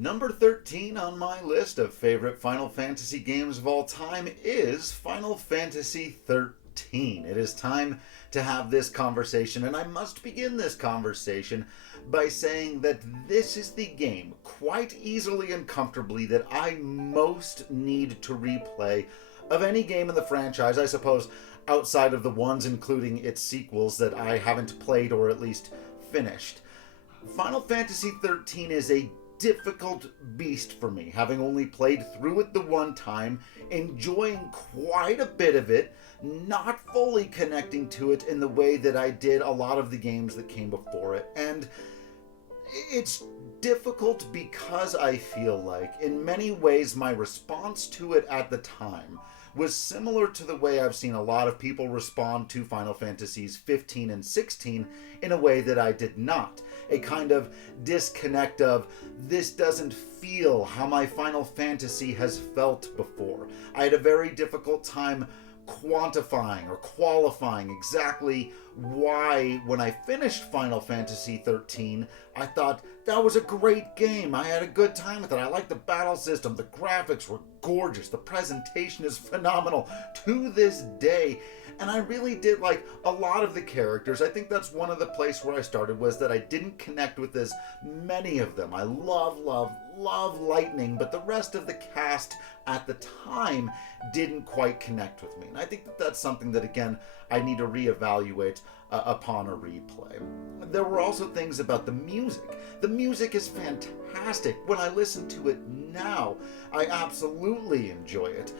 Number 13 on my list of favorite Final Fantasy games of all time is Final Fantasy XIII. It is time to have this conversation, and I must begin this conversation by saying that this is the game, quite easily and comfortably, that I most need to replay of any game in the franchise, I suppose, outside of the ones including its sequels that I haven't played or at least finished. Final Fantasy XIII is a difficult beast for me, having only played through it the one time, enjoying quite a bit of it, not fully connecting to it in the way that I did a lot of the games that came before it. And it's difficult because I feel like, in many ways, my response to it at the time was similar to the way I've seen a lot of people respond to Final Fantasies 15 and 16 in a way that I did not. A kind of disconnect of, this doesn't feel how my Final Fantasy has felt before. I had a very difficult time quantifying or qualifying exactly why, when I finished Final Fantasy XIII, I thought that was a great game. I had a good time with it. I liked the battle system. The graphics were gorgeous. The presentation is phenomenal to this day. And I really did like a lot of the characters. I think that's one of the places where I started, was that I didn't connect with as many of them. I love Lightning, but the rest of the cast at the time didn't quite connect with me. And I think that that's something that, again, I need to reevaluate upon a replay. There were also things about the music. The music is fantastic. When I listen to it now, I absolutely enjoy it.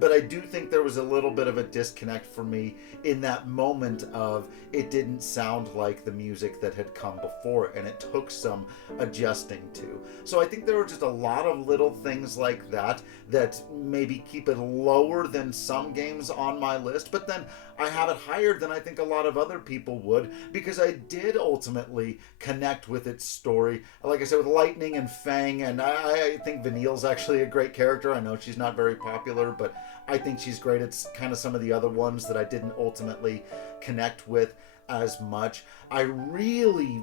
But I do think there was a little bit of a disconnect for me in that moment of, it didn't sound like the music that had come before it, and it took some adjusting to. So I think there were just a lot of little things like that that maybe keep it lower than some games on my list, but then I have it higher than I think a lot of other people would, because I did ultimately connect with its story. Like I said, with Lightning and Fang, and I think Vanille's actually a great character. I know she's not very popular, but I think she's great. It's kind of some of the other ones that I didn't ultimately connect with as much. I really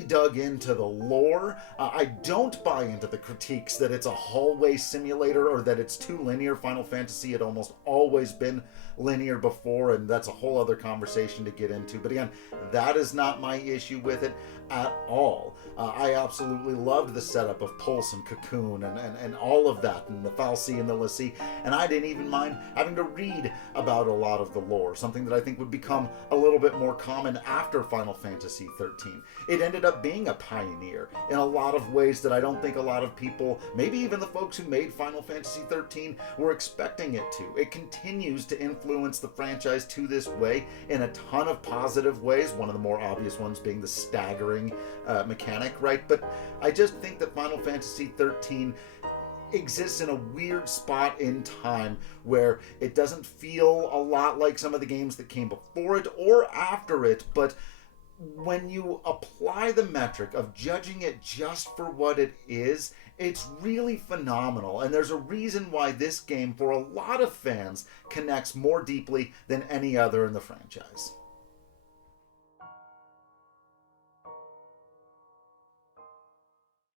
dug into the lore. I don't buy into the critiques that it's a hallway simulator or that it's too linear. Final Fantasy had almost always been linear before, and that's a whole other conversation to get into. But again, that is not my issue with it at all. I absolutely loved the setup of Pulse and Cocoon and all of that, and the Fal'Cie and the l'Cie, and I didn't even mind having to read about a lot of the lore, something that I think would become a little bit more common after Final Fantasy XIII. It ended up being a pioneer in a lot of ways that I don't think a lot of people, maybe even the folks who made Final Fantasy XIII, were expecting it to. It continues to influence the franchise to this way in a ton of positive ways, one of the more obvious ones being the staggering mechanic, right? But I just think that Final Fantasy XIII exists in a weird spot in time where it doesn't feel a lot like some of the games that came before it or after it, but when you apply the metric of judging it just for what it is, it's really phenomenal. And there's a reason why this game, for a lot of fans, connects more deeply than any other in the franchise.